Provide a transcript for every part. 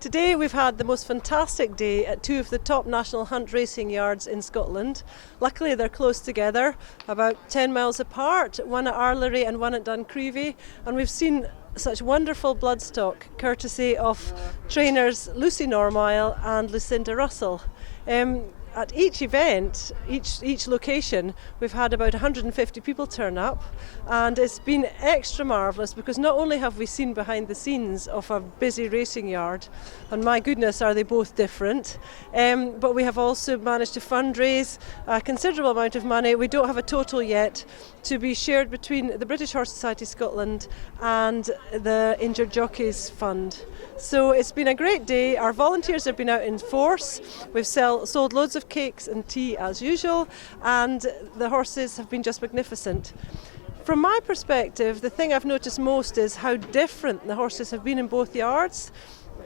Today we've had the most fantastic day at two of the top national hunt racing yards in Scotland. Luckily they're close together, about 10 miles apart, one at Arlary and one at Duncrievie, and we've seen such wonderful bloodstock courtesy of trainers Lucy Normile and Lucinda Russell. At each event, each location, we've had about 150 people turn up, and it's been extra marvellous because not only have we seen behind the scenes of a busy racing yard, and my goodness are they both different, but we have also managed to fundraise a considerable amount of money. We don't have a total yet, to be shared between the British Horse Society Scotland and the Injured Jockeys Fund. So it's been a great day. Our volunteers have been out in force. We've sold loads of cakes and tea as usual, and the horses have been just magnificent. From my perspective, the thing I've noticed most is how different the horses have been in both yards.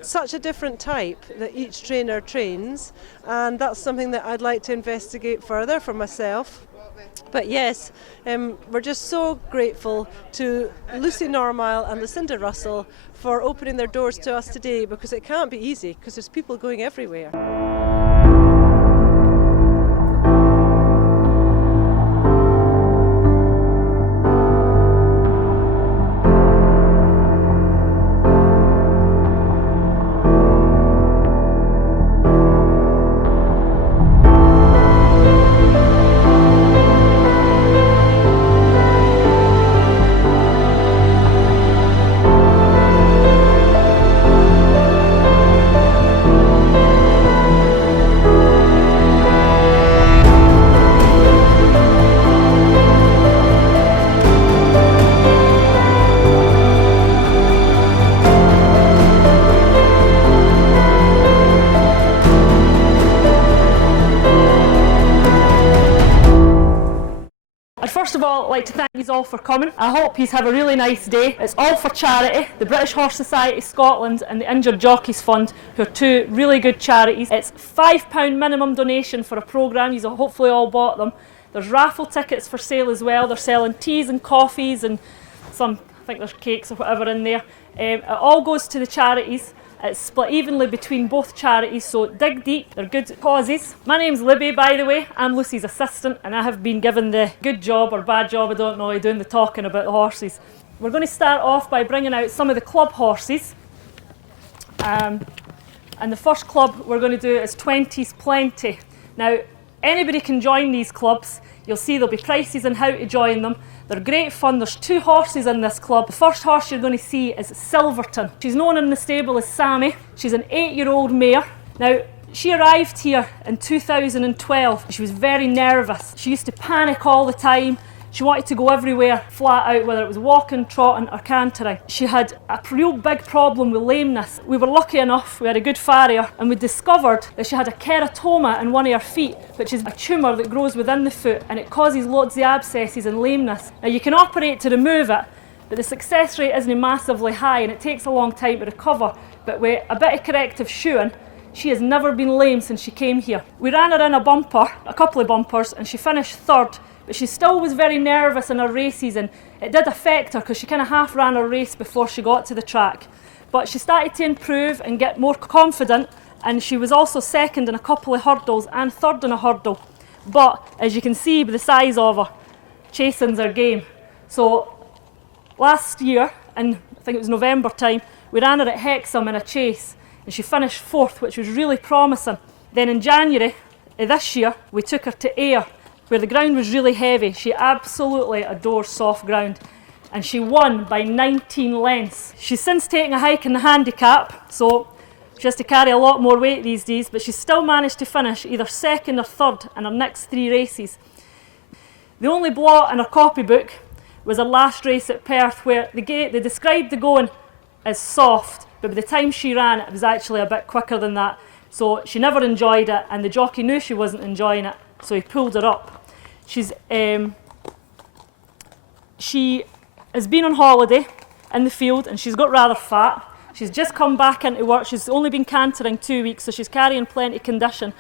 Such a different type that each trainer trains, and that's something that I'd like to investigate further for myself. But yes, we're just so grateful to Lucy Normile and Lucinda Russell for opening their doors to us today, because it can't be easy because there's people going everywhere. First of all, I'd like to thank you all for coming. I hope you have a really nice day. It's all for charity. The British Horse Society Scotland and the Injured Jockeys Fund, who are two really good charities. It's £5 minimum donation for a programme. You've hopefully all bought them. There's raffle tickets for sale as well. They're selling teas and coffees and some, I think there's cakes or whatever in there. It all goes to the charities. It's split evenly between both charities, so dig deep, they're good causes. My name's Libby, by the way. I'm Lucy's assistant, and I have been given the good job or bad job, I don't know, doing the talking about the horses. We're going to start off by bringing out some of the club horses. And the first club we're going to do is 20's Plenty. Now, anybody can join these clubs. You'll see there'll be prices on how to join them. They're great fun. There's two horses in this club. The first horse you're going to see is Silverton. She's known in the stable as Sammy. She's an 8-year-old mare. Now, she arrived here in 2012. She was very nervous. She used to panic all the time. She wanted to go everywhere flat out, whether it was walking, trotting or cantering. She had a real big problem with lameness. We were lucky enough, we had a good farrier, and we discovered that she had a keratoma in one of her feet, which is a tumour that grows within the foot, and it causes lots of abscesses and lameness. Now you can operate to remove it, but the success rate isn't massively high and it takes a long time to recover. But with a bit of corrective shoeing, she has never been lame since she came here. We ran her in a bumper, a couple of bumpers, and she finished third. But she still was very nervous in her races, and it did affect her because she kind of half ran her race before she got to the track. But she started to improve and get more confident, and she was also second in a couple of hurdles and third in a hurdle. But as you can see by the size of her, chasing's her game. So last year, in I think it was November time, we ran her at Hexham in a chase, and she finished fourth, which was really promising. Then in January of this year, we took her to Ayr, where the ground was really heavy. She absolutely adores soft ground, and she won by 19 lengths. She's since taken a hike in the handicap, so she has to carry a lot more weight these days, but she's still managed to finish either second or third in her next 3 races. The only blot in her copybook was her last race at Perth, where they described the going as soft, but by the time she ran it was actually a bit quicker than that. So she never enjoyed it, and the jockey knew she wasn't enjoying it, so he pulled her up. She has been on holiday in the field, and she's got rather fat. She's just come back into work. She's only been cantering 2 weeks, so she's carrying plenty of condition.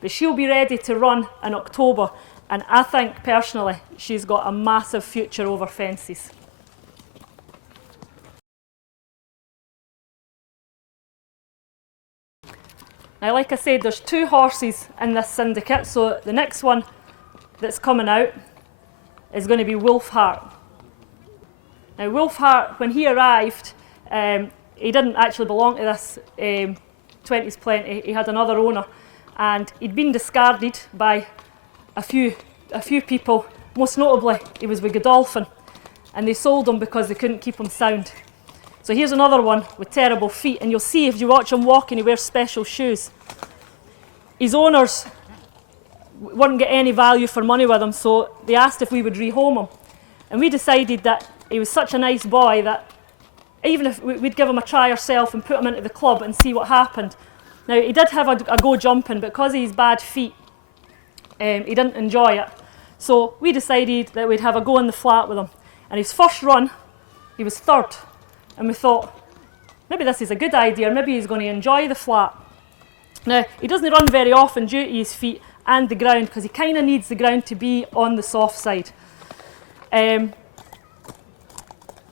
But she'll be ready to run in October, and I think personally she's got a massive future over fences. Now, like I said, there's 2 horses in this syndicate, so the next one that's coming out is going to be Wolfheart. Now, Wolfheart, when he arrived, he didn't actually belong to this 20s Plenty. He had another owner, and he'd been discarded by a few people. Most notably, he was with Godolphin, and they sold him because they couldn't keep him sound. So here's another one with terrible feet, and you'll see if you watch him walking, he wears special shoes. His owners wouldn't get any value for money with him, so they asked if we would rehome him. And we decided that he was such a nice boy that even if we'd give him a try ourselves and put him into the club and see what happened. Now, he did have a go jumping, but because of his bad feet, he didn't enjoy it. So we decided that we'd have a go in the flat with him. And his first run, he was 3rd. And we thought, maybe this is a good idea, maybe he's going to enjoy the flat. Now, he doesn't run very often due to his feet and the ground, because he kind of needs the ground to be on the soft side.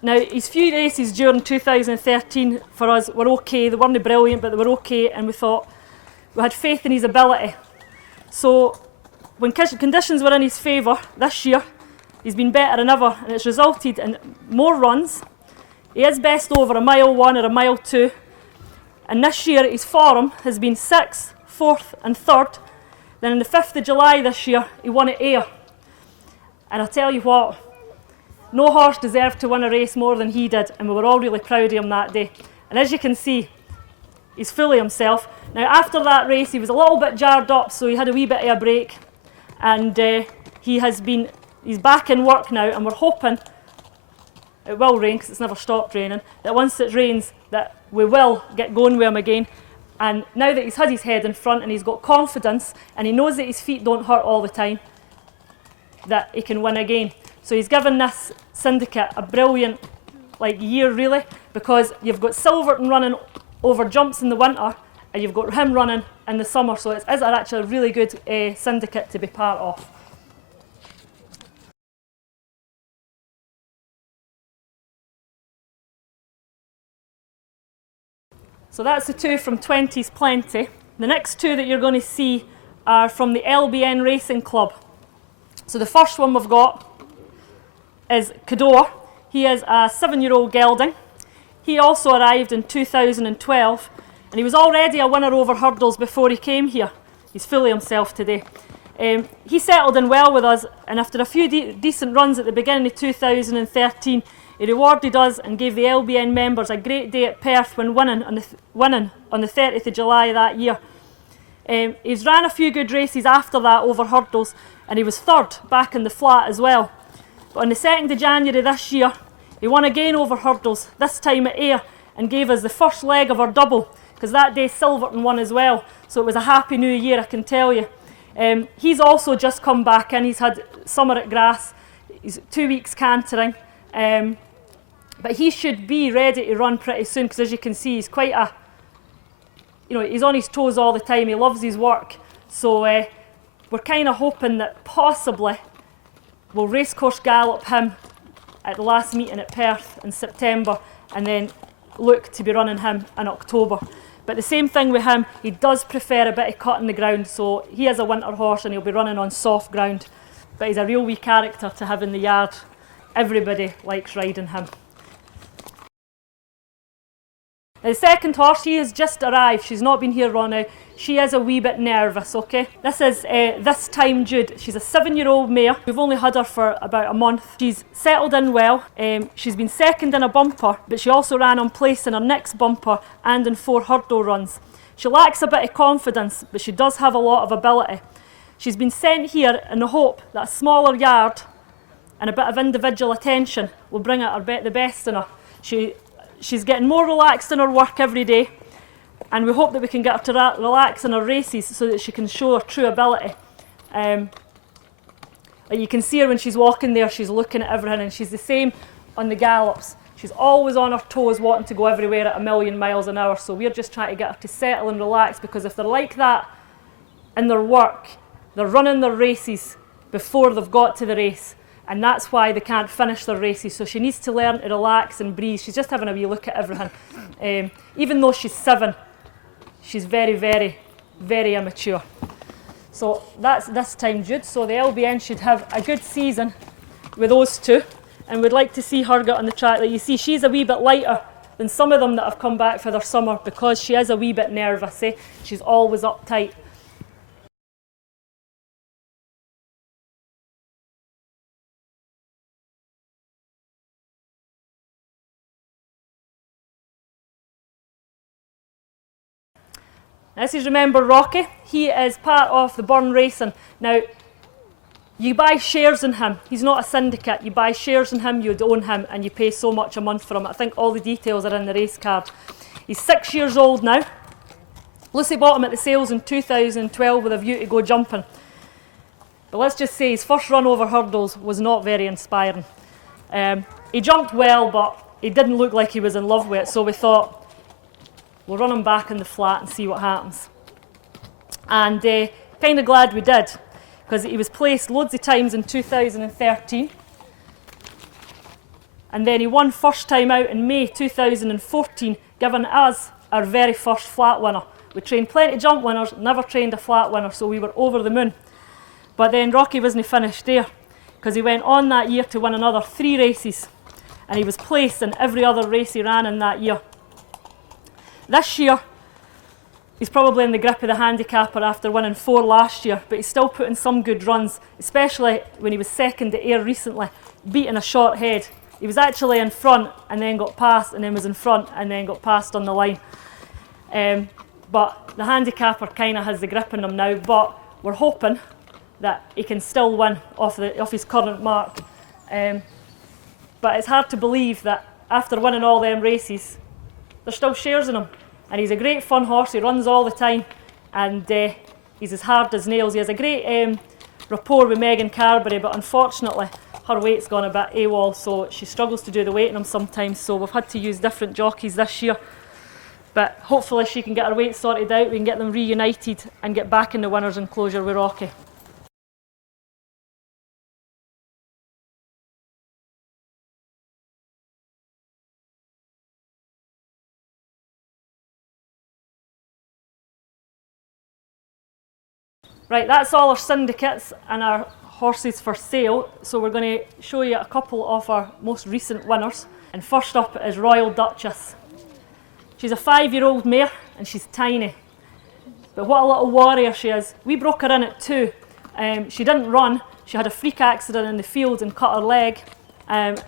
Now, his few races during 2013 for us were okay. They weren't brilliant, but they were okay, and we thought we had faith in his ability. So when conditions were in his favour this year, he's been better than ever, and it's resulted in more runs. He is best over a mile 1 or a mile 2, and this year his form has been 6th, 4th and 3rd. Then on the 5th of July this year, he won at Ayr. And I'll tell you what, no horse deserved to win a race more than he did, and we were all really proud of him that day. And as you can see, he's fully himself. Now, after that race, he was a little bit jarred up, so he had a wee bit of a break, and he's back in work now, and we're hoping it will rain, because it's never stopped raining, that once it rains, that we will get going with him again. And now that he's had his head in front and he's got confidence, and he knows that his feet don't hurt all the time, that he can win again. So he's given this syndicate a brilliant year, really, because you've got Silverton running over jumps in the winter, and you've got him running in the summer. So it is actually a really good syndicate to be part of. So that's the 2 from 20s Plenty. The next 2 that you're going to see are from the LBN Racing Club. So the first one we've got is Cador. He is a 7-year-old gelding. He also arrived in 2012, and he was already a winner over hurdles before he came here. He's fully himself today. He settled in well with us, and after a few decent runs at the beginning of 2013, he rewarded us and gave the LBN members a great day at Perth when winning on the 30th of July that year. He's ran a few good races after that over hurdles, and he was 3rd back in the flat as well. But on the 2nd of January this year, he won again over hurdles, this time at Ayr, and gave us the first leg of our double, because that day Silverton won as well. So it was a happy new year, I can tell you. He's also just come back in. He's had summer at grass. He's 2 weeks cantering. But he should be ready to run pretty soon, because as you can see, he's quite he's on his toes all the time. He loves his work. So we're kind of hoping that possibly we'll racecourse gallop him at the last meeting at Perth in September, and then look to be running him in October. But the same thing with him, he does prefer a bit of cut in the ground, so he is a winter horse and he'll be running on soft ground. But he's a real wee character to have in the yard. Everybody likes riding him. Now, the second horse, she has just arrived. She's not been here long now. She is a wee bit nervous, okay? This is This Time Jude. She's a 7-year-old mare. We've only had her for about a month. She's settled in well. She's been 2nd in a bumper, but she also ran on place in her next bumper and in 4 hurdle runs. She lacks a bit of confidence, but she does have a lot of ability. She's been sent here in the hope that a smaller yard and a bit of individual attention will bring out the best in her. She's getting more relaxed in her work every day, and we hope that we can get her to relax in her races so that she can show her true ability. You can see her when she's walking there, she's looking at everything, and she's the same on the gallops. She's always on her toes, wanting to go everywhere at 1,000,000 miles an hour, so we're just trying to get her to settle and relax, because if they're like that in their work, they're running their races before they've got to the race, and that's why they can't finish their races. So she needs to learn to relax and breathe. She's just having a wee look at everything. Even though she's 7, she's very, very very immature. So that's this time Jude, so the LBN should have a good season with those two, and we'd like to see her get on the track. Like you see, she's a wee bit lighter than some of them that have come back for their summer because she is a wee bit nervous, eh? She's always uptight. This is Remember Rocky. He is part of the Burn Racing. Now, you buy shares in him. He's not a syndicate. You buy shares in him, you'd own him, and you pay so much a month for him. I think all the details are in the race card. He's 6 years old now. Lucy bought him at the sales in 2012 with a view to go jumping. But let's just say his first run over hurdles was not very inspiring. He jumped well, but he didn't look like he was in love with it, so we thought, we'll run him back in the flat and see what happens. And kind of glad we did, because he was placed loads of times in 2013. And then he won first time out in May 2014, giving us our very first flat winner. We trained plenty of jump winners, never trained a flat winner, so we were over the moon. But then Rocky wasn't finished there, because he went on that year to win another 3 races, and he was placed in every other race he ran in that year. This year, he's probably in the grip of the handicapper after winning 4 last year, but he's still putting some good runs, especially when he was second at Ayr recently, beating a short head. He was actually in front and then got past, and then was in front and then got past on the line. But the handicapper kind of has the grip on him now, but we're hoping that he can still win off his current mark. But it's hard to believe that after winning all them races, there's still shares in him, and he's a great fun horse. He runs all the time, and he's as hard as nails. He has a great rapport with Megan Carberry, but unfortunately her weight's gone a bit AWOL, so she struggles to do the weight in him sometimes, so we've had to use different jockeys this year. But hopefully she can get her weight sorted out, we can get them reunited and get back in the winner's enclosure with Rocky. Right, that's all our syndicates and our horses for sale. So we're going to show you a couple of our most recent winners. And first up is Royal Duchess. She's a 5-year-old mare and she's tiny. But what a little warrior she is. We broke her in at 2. She didn't run. She had a freak accident in the field and cut her leg.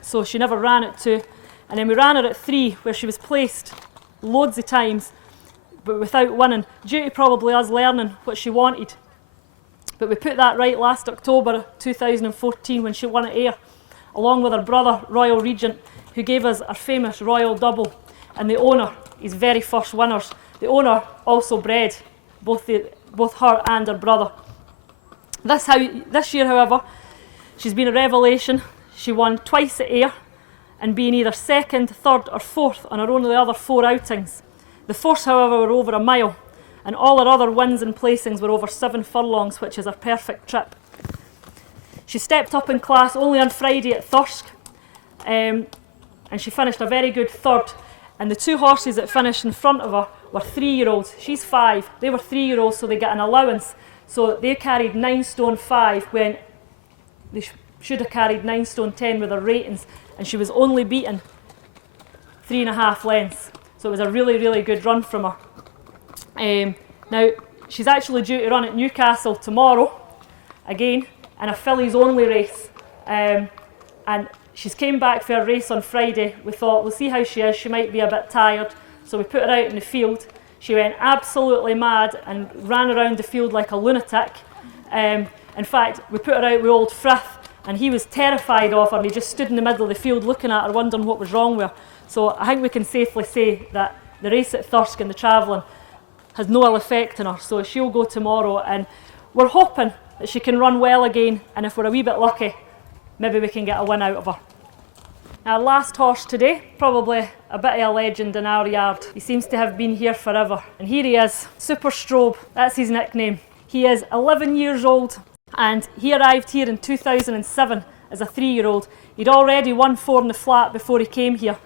So she never ran at 2. And then we ran her at 3, where she was placed loads of times, but without winning, due to probably us learning what she wanted. But we put that right last October 2014 when she won at Ayr, along with her brother, Royal Regent, who gave us our famous Royal Double, and the owner, his very first winners. The owner also bred both her and her brother. This year, however, she's been a revelation. She won twice at Ayr, and being either 2nd, 3rd or 4th on her only other 4 outings. The first, however, were over a mile, and all her other wins and placings were over 7 furlongs, which is her perfect trip. She stepped up in class only on Friday at Thirsk, and she finished a very good 3rd. And the 2 horses that finished in front of her were 3-year-olds. She's 5, they were 3-year-olds, so they get an allowance. So they carried 9 stone 5 when they should have carried 9 stone 10 with their ratings, and she was only beaten 3.5 lengths. So it was a really, really good run from her. Now, she's actually due to run at Newcastle tomorrow, again, in a fillies only race. And she's came back for a race on Friday. We thought, we'll see how she is. She might be a bit tired. So we put her out in the field. She went absolutely mad and ran around the field like a lunatic. In fact, we put her out with old Frith, and he was terrified of her, and he just stood in the middle of the field looking at her, wondering what was wrong with her. So I think we can safely say that the race at Thirsk and the travelling has no ill effect on her, so she'll go tomorrow, and we're hoping that she can run well again, and if we're a wee bit lucky, maybe we can get a win out of her. Our last horse today, probably a bit of a legend in our yard. He seems to have been here forever, and here he is, Super Strobe, that's his nickname. He is 11 years old, and he arrived here in 2007 as a 3-year-old. He'd already won 4 in the flat before he came here.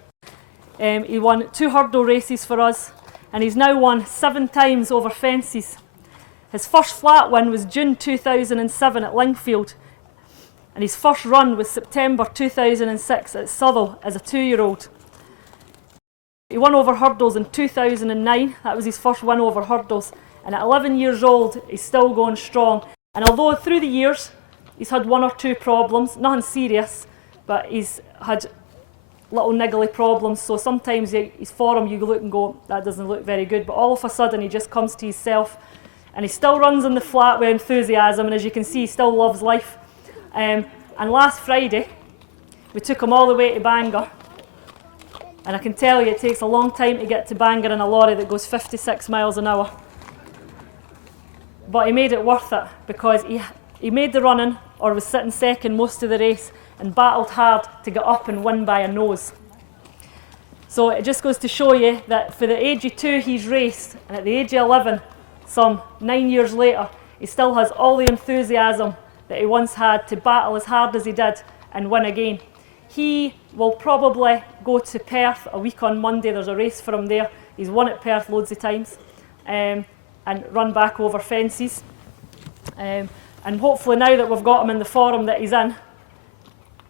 He won 2 hurdle races for us, and he's now won 7 times over fences. His first flat win was June 2007 at Lingfield, and his first run was September 2006 at Southall as a 2-year-old. He won over hurdles in 2009, that was his first win over hurdles, and at 11 years old he's still going strong. And although through the years he's had 1 or 2 problems, nothing serious, but he's had little niggly problems, so sometimes his form you look and go, that doesn't look very good, but all of a sudden he just comes to himself, and he still runs in the flat with enthusiasm, and as you can see he still loves life. And last Friday we took him all the way to Bangor, and I can tell you it takes a long time to get to Bangor in a lorry that goes 56 miles an hour. But he made it worth it, because he made the run-in, or was sitting second most of the race, and battled hard to get up and win by a nose. So it just goes to show you that for the age of 2 he's raced, and at the age of 11, some 9 years later, he still has all the enthusiasm that he once had to battle as hard as he did and win again. He will probably go to Perth a week on Monday. There's a race for him there. He's won at Perth loads of times, and run back over fences. And hopefully now that we've got him in the form that he's in,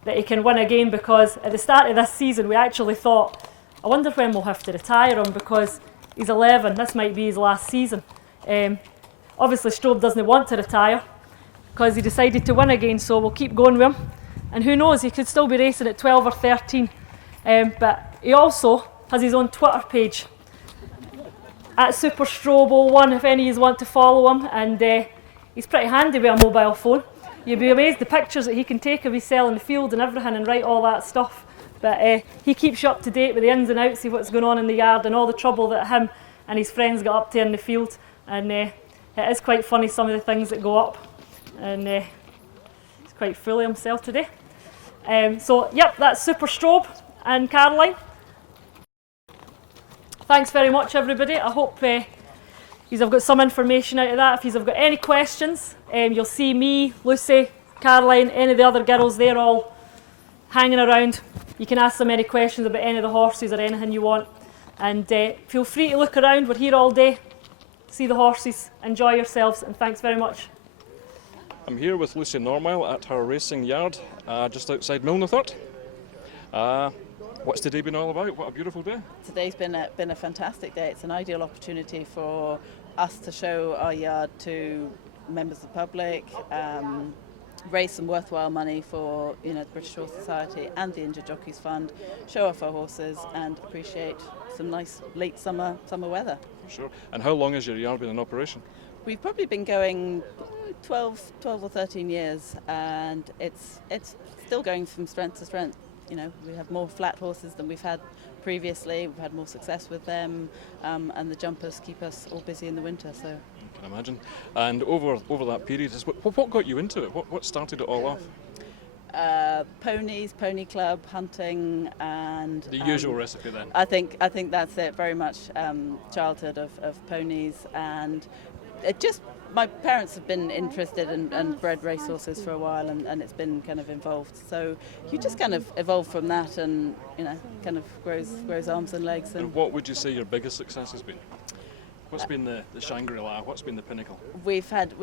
that he can win again, because at the start of this season we actually thought, I wonder when we'll have to retire him, because he's 11, this might be his last season. Obviously Strobe doesn't want to retire because he decided to win again, so we'll keep going with him, and who knows, he could still be racing at 12 or 13. But he also has his own Twitter page at Super Strobe 01 if any of you want to follow him, and he's pretty handy with a mobile phone. You'd be amazed the pictures that he can take of himself in the field and everything, and write all that stuff. But he keeps you up to date with the ins and outs of what's going on in the yard and all the trouble that him and his friends got up to in the field. And it is quite funny, some of the things that go up. And he's quite full of himself today. So yep, that's Super Strobe and Caroline. Thanks very much everybody. I hope you've got some information out of that. If you've got any questions, you'll see me, Lucy, Caroline, any of the other girls, they're all hanging around. You can ask them any questions about any of the horses or anything you want. And feel free to look around, we're here all day. See the horses, enjoy yourselves, and thanks very much. I'm here with Lucy Normile at her racing yard just outside Milnathort. What's today been all about? What a beautiful day. Today's been a fantastic day. It's an ideal opportunity for us to show our yard to members of the public, raise some worthwhile money for the British Horse Society and the Injured Jockeys Fund, show off our horses and appreciate some nice late summer weather. Sure. And how long has your yard been in operation? We've probably been going 12 or 13 years, and it's still going from strength to strength. We have more flat horses than we've had previously. We've had more success with them, and the jumpers keep us all busy in the winter. So I can imagine. And over that period, what got you into it? What started it all off? Ponies, pony club, hunting, and the usual recipe then. I think that's it. Very much childhood of ponies, and it just. My parents have been interested and bred racehorses for a while, and it's been kind of involved. So you just kind of evolve from that, and kind of grows arms and legs. And what would you say your biggest success has been? What's been the Shangri-La? What's been the pinnacle? We had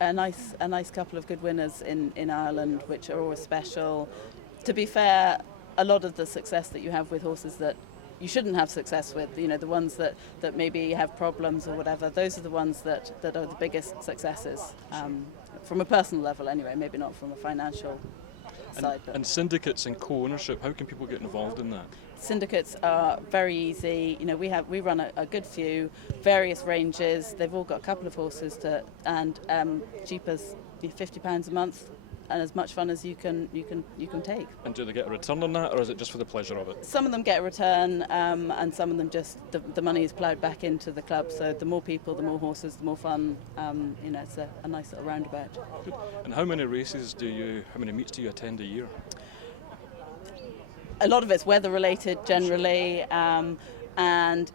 a nice couple of good winners in Ireland, which are always special. To be fair, a lot of the success that you have with horses that you shouldn't have success with, the ones that maybe have problems or whatever, those are the ones that are the biggest successes, from a personal level anyway, maybe not from a financial side. And syndicates and co-ownership, how can people get involved in that? Syndicates are very easy. We run a good few, various ranges. They've all got a couple of horses and cheap as £50 a month, and as much fun as you can take. And do they get a return on that, or is it just for the pleasure of it? Some of them get a return, and some of them just the money is ploughed back into the club. So the more people, the more horses, the more fun. It's a nice little roundabout. Good. And how many meets do you attend a year? A lot of it's weather related generally, and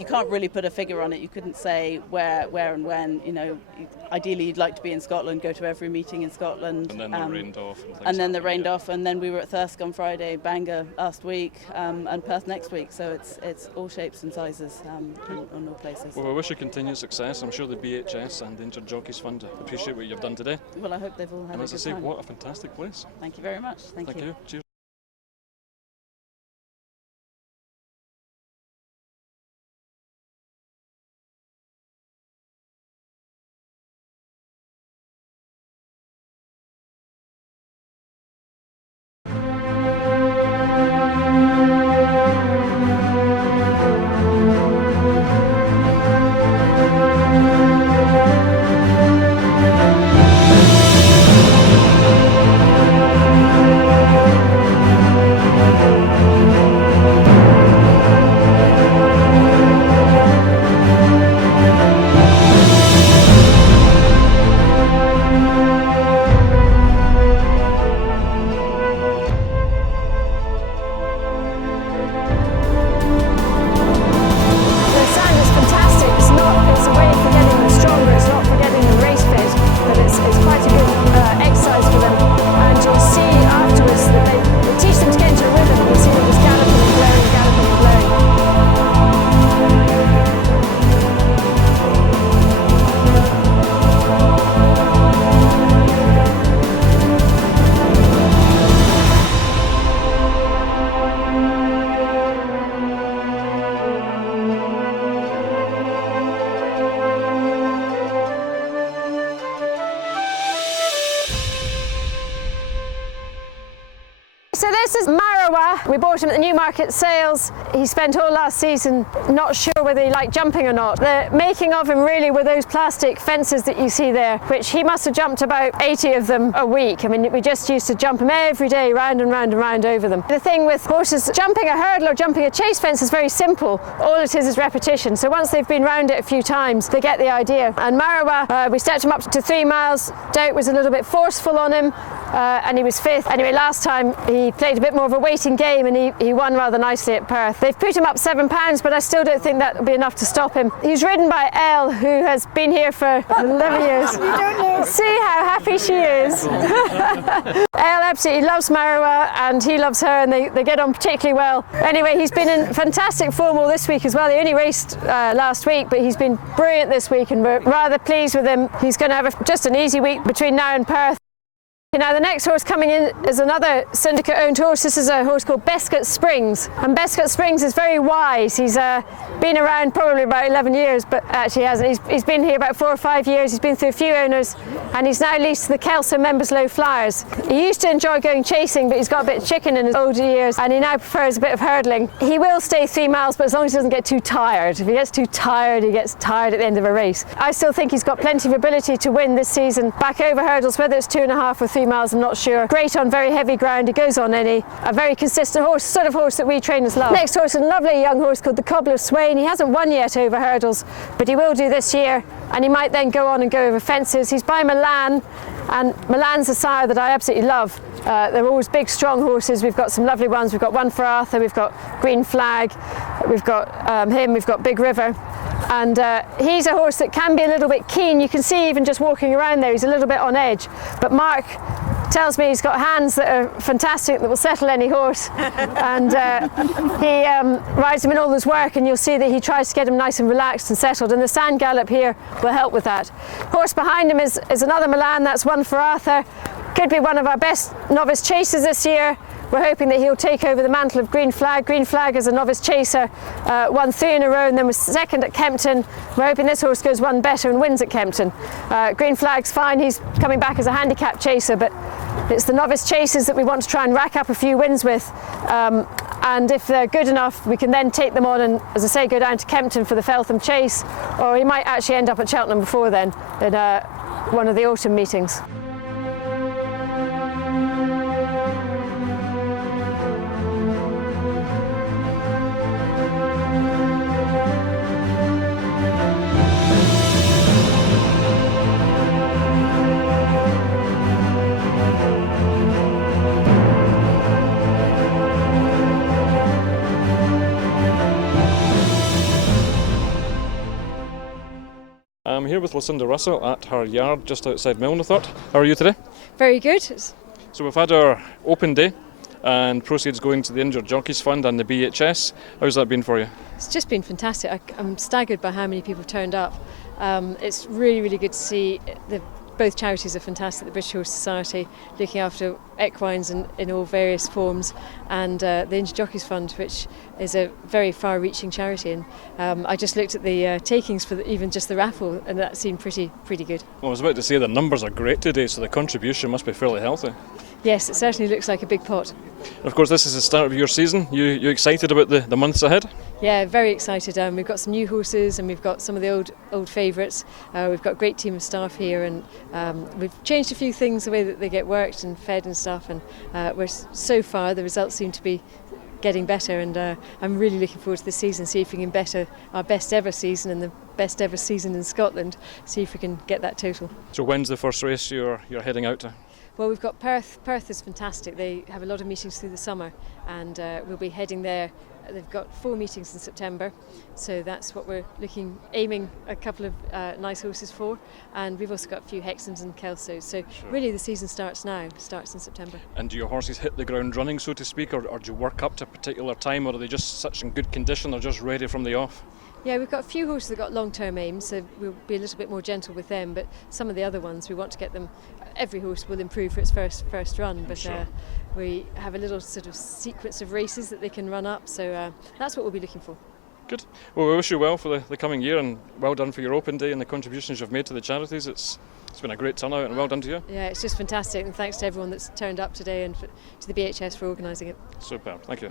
you can't really put a figure on it. You couldn't say where and when. You know, ideally you'd like to be in Scotland, go to every meeting in Scotland. And then they rained off. And then we were at Thirsk on Friday, Bangor last week, and Perth next week. So it's all shapes and sizes on all places. Well, we wish you continued success. I'm sure the BHS and the Injured Jockeys Fund appreciate what you've done today. Well, I hope they've all had and a as I good say, time. what a fantastic place. Thank you very much. Thank you. Cheers. So this is Marawa. We bought him at the Newmarket sales. He spent all last season not sure whether he liked jumping or not. The making of him really were those plastic fences that you see there, which he must have jumped about 80 of them a week. I mean, we just used to jump him every day, round and round and round over them. The thing with horses, jumping a hurdle or jumping a chase fence is very simple. All it is repetition. So once they've been round it a few times, they get the idea. And Marawa, we stepped him up to 3 miles. Doubt was a little bit forceful on him. And he was 5th. Anyway, last time he played a bit more of a waiting game and he won rather nicely at Perth. They've put him up £7, but I still don't think that will be enough to stop him. He's ridden by Elle, who has been here for 11 years. You don't know. See how happy she is. Elle absolutely loves Marawa and he loves her, and they get on particularly well. Anyway, he's been in fantastic form all this week as well. He only raced last week, but he's been brilliant this week and we're rather pleased with him. He's going to have just an easy week between now and Perth. Now the next horse coming in is another syndicate owned horse. This is a horse called Bescot Springs, and Bescot Springs is very wise. He's been around probably about 11 years, but actually hasn't. He's been here about 4 or 5 years. He's been through a few owners and he's now leased to the Kelso Members Low Flyers. He used to enjoy going chasing, but he's got a bit of chicken in his older years and he now prefers a bit of hurdling. He will stay 3 miles, but as long as he doesn't get too tired. If he gets too tired, he gets tired at the end of a race. I still think he's got plenty of ability to win this season. Back over hurdles, whether it's 2.5 or 3 miles, I'm not sure. Great on very heavy ground, he goes on any. A very consistent horse, sort of horse that we trainers love. Next horse is a lovely young horse called the Cobbler Swain. He hasn't won yet over hurdles, but he will do this year, and he might then go on and go over fences. He's by Milan, and Milan's a sire that I absolutely love. They're always big, strong horses. We've got some lovely ones. We've got One for Arthur, we've got Green Flag, we've got him, we've got Big River. And he's a horse that can be a little bit keen. You can see even just walking around there, he's a little bit on edge. But Mark tells me he's got hands that are fantastic, that will settle any horse. And he rides him in all his work, and you'll see that he tries to get him nice and relaxed and settled. And the sand gallop here will help with that. Horse behind him is another Milan, that's One for Arthur. Could be one of our best novice chasers this year. We're hoping that he'll take over the mantle of Green Flag. Green Flag as a novice chaser won 3 in a row and then was 2nd at Kempton. We're hoping this horse goes 1 better and wins at Kempton. Green Flag's fine, he's coming back as a handicap chaser, but it's the novice chasers that we want to try and rack up a few wins with. And if they're good enough, we can then take them on and, as I say, go down to Kempton for the Feltham Chase, or he might actually end up at Cheltenham before then in one of the autumn meetings. I'm here with Lucinda Russell at her yard just outside Milnathort. How are you today? Very good. So we've had our open day and proceeds going to the Injured Jockeys Fund and the BHS. How's that been for you? It's just been fantastic. I'm staggered by how many people turned up. It's really, really good to see. Both charities are fantastic. The British Horse Society looking after equines in all various forms, and the Injured Jockeys Fund, which is a very far-reaching charity. And I just looked at the takings for even just the raffle, and that seemed pretty good. Well, I was about to say the numbers are great today, so the contribution must be fairly healthy. Yes, it certainly looks like a big pot. And of course, this is the start of your season. You excited about the months ahead? Yeah, very excited. We've got some new horses and we've got some of the old favourites. We've got a great team of staff here, and we've changed a few things, the way that they get worked and fed and stuff. And so far the results seem to be getting better, and I'm really looking forward to this season, see if we can better our best ever season and the best ever season in Scotland, see if we can get that total. So when's the first race you're heading out to? Well, we've got Perth. Perth is fantastic. They have a lot of meetings through the summer, and we'll be heading there. They've got 4 meetings in September, so that's what we're aiming a couple of nice horses for. And we've also got a few Hexhams and Kelsos. So really the season starts now, starts in September. And do your horses hit the ground running, so to speak, or do you work up to a particular time, or are they just such in good condition, they're just ready from the off? Yeah, we've got a few horses that got long-term aims, so we'll be a little bit more gentle with them, but some of the other ones we want to get them. Every horse will improve for its first run, but we have a little sort of sequence of races that they can run up, so that's what we'll be looking for. Good. Well, we wish you well for the coming year, and well done for your open day and the contributions you've made to the charities. It's been a great turnout, and well done to you. Yeah, it's just fantastic, and thanks to everyone that's turned up today, and to the BHS for organising it. Superb. Thank you.